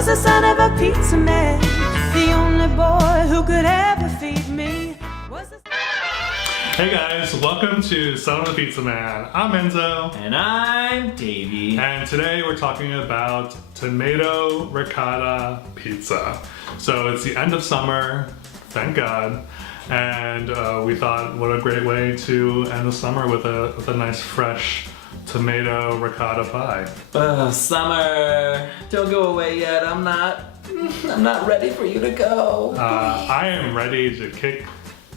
was the son of a pizza man. The only boy who could ever feed me was the... Hey guys, welcome to Son of the Pizza Man. I'm Enzo. And I'm Davey. And today we're talking about tomato ricotta pizza. So it's the end of summer, thank God. And we thought, what a great way to end the summer with a nice fresh tomato ricotta pie. Summer, don't go away yet. I'm not ready for you to go. I am ready to kick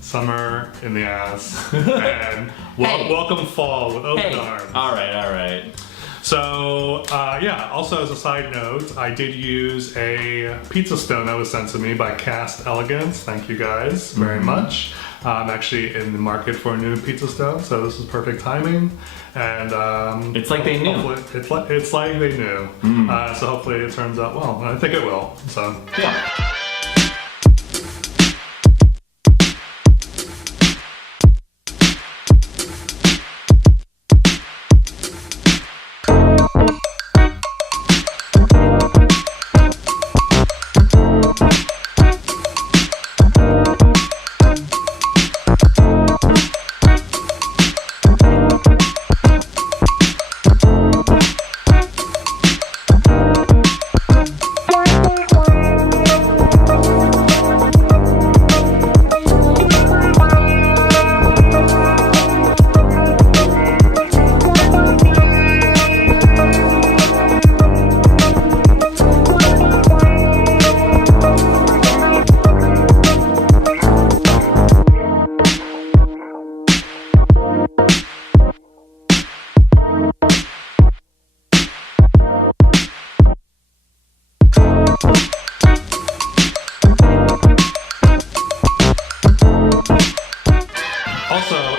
summer in the ass and welcome fall with open arms. All right. So yeah, also as a side note, I did use a pizza stone that was sent to me by Cast Elegance. Thank you guys very much. I'm actually in the market for a new pizza stone, so this is perfect timing. And it's like they knew. It's like they knew. So hopefully it turns out well, and I think it will. So yeah.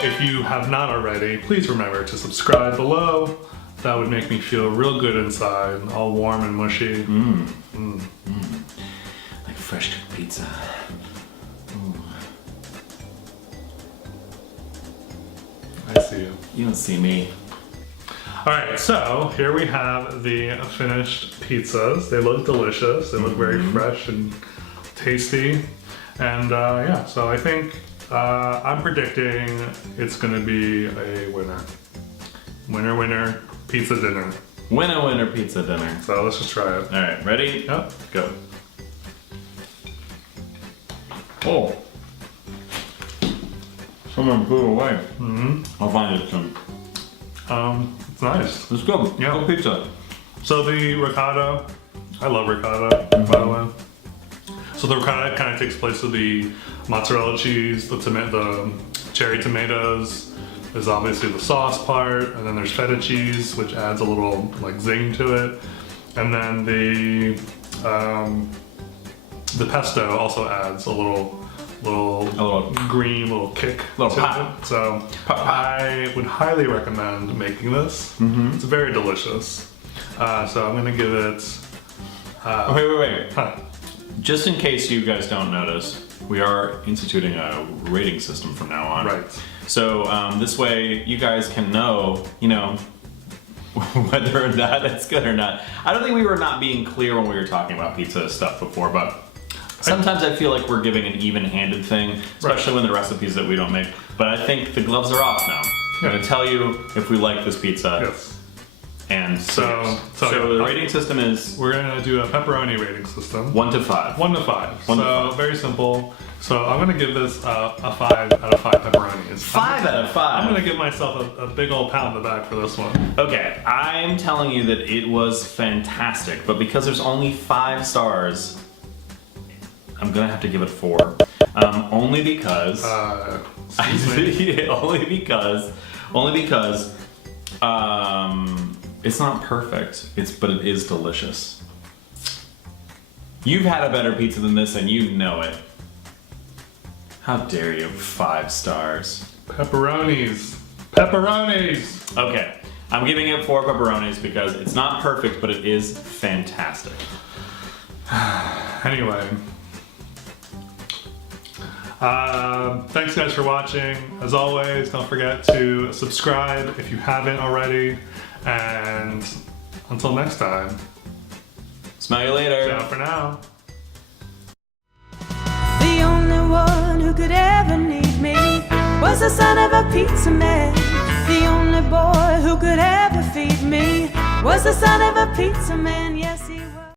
if you have not already, please remember to subscribe below. That would make me feel real good inside, all warm and mushy. Like fresh cooked pizza. Ooh. I see you. You don't see me. Alright, so here we have the finished pizzas. They look delicious. They look very fresh and tasty. And yeah, so I think I'm predicting it's gonna be a winner. Winner, winner, pizza dinner. Winner, winner, pizza dinner. So let's just try it. Alright, ready? Yep. Go. Oh. Someone blew away. I'll find it soon. It's nice. Let's go. Yeah. Go pizza. So the ricotta, I love ricotta, by the way. So the ricotta kind of takes place of the mozzarella cheese, the cherry tomatoes. There's obviously the sauce part, and then there's feta cheese, which adds a little like zing to it. And then the pesto also adds a little green, little kick to it. So I would highly recommend making this. It's very delicious. So I'm gonna give it. Wait. Huh. Just in case you guys don't notice, we are instituting a rating system from now on. Right. So this way you guys can know, whether or not it's good or not. I don't think we were not being clear when we were talking about pizza stuff before, but sometimes I feel like we're giving an even-handed thing, especially when the recipes that we don't make. But I think the gloves are off now. I'm going to tell you if we like this pizza. Yes. And So the rating system is? We're gonna do a pepperoni rating system. 1 to 5. 1 to 5. 1 to so 5. Very simple. So I'm gonna give this a 5 out of 5 pepperonis. 5 out of 5. I'm gonna give myself a big old pat on the back for this one. Okay, I'm telling you that it was fantastic, but because there's only 5 stars, I'm gonna have to give it 4. Only because. Only because. It's not perfect. But it is delicious. You've had a better pizza than this, and you know it. How dare you? 5 stars. Pepperonis. Okay, I'm giving it 4 pepperonis because it's not perfect, but it is fantastic. Anyway. Thanks guys for watching. As always, don't forget to subscribe if you haven't already. And until next time. Smell you later. Ciao for now. The only one who could ever need me was the son of a pizza man. The only boy who could ever feed me was the son of a pizza man, yes.